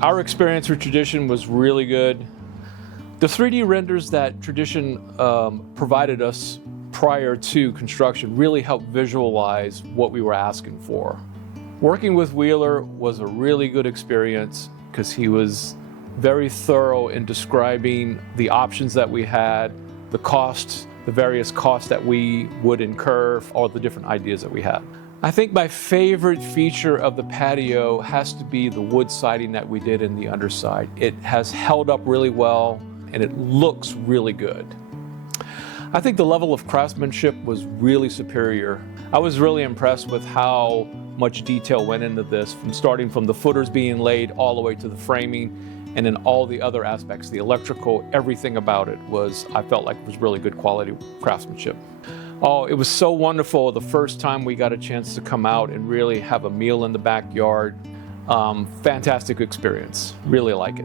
Our experience with Tradition was really good. The 3D renders that Tradition provided us prior to construction really helped visualize what we were asking for. Working with Wheeler was a really good experience because he was very thorough in describing the options that we had, the costs, the various costs that we would incur, all the different ideas that we had. I think my favorite feature of the patio has to be the wood siding that we did in the underside. It has held up really well and it looks really good. I think the level of craftsmanship was really superior. I was really impressed with how much detail went into this, starting from the footers being laid all the way to the framing, and then all the other aspects, the electrical, everything about it I felt like was really good quality craftsmanship. Oh, it was so wonderful the first time we got a chance to come out and really have a meal in the backyard. Fantastic experience, really like it.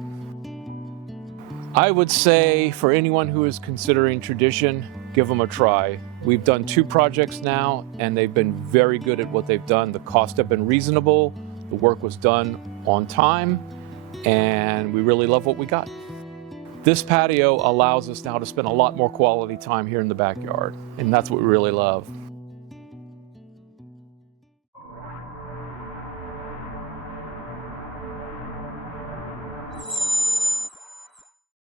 I would say for anyone who is considering Tradition, give them a try. We've done 2 projects now and they've been very good at what they've done. The costs have been reasonable, the work was done on time, and we really love what we got. This patio allows us now to spend a lot more quality time here in the backyard, and that's what we really love.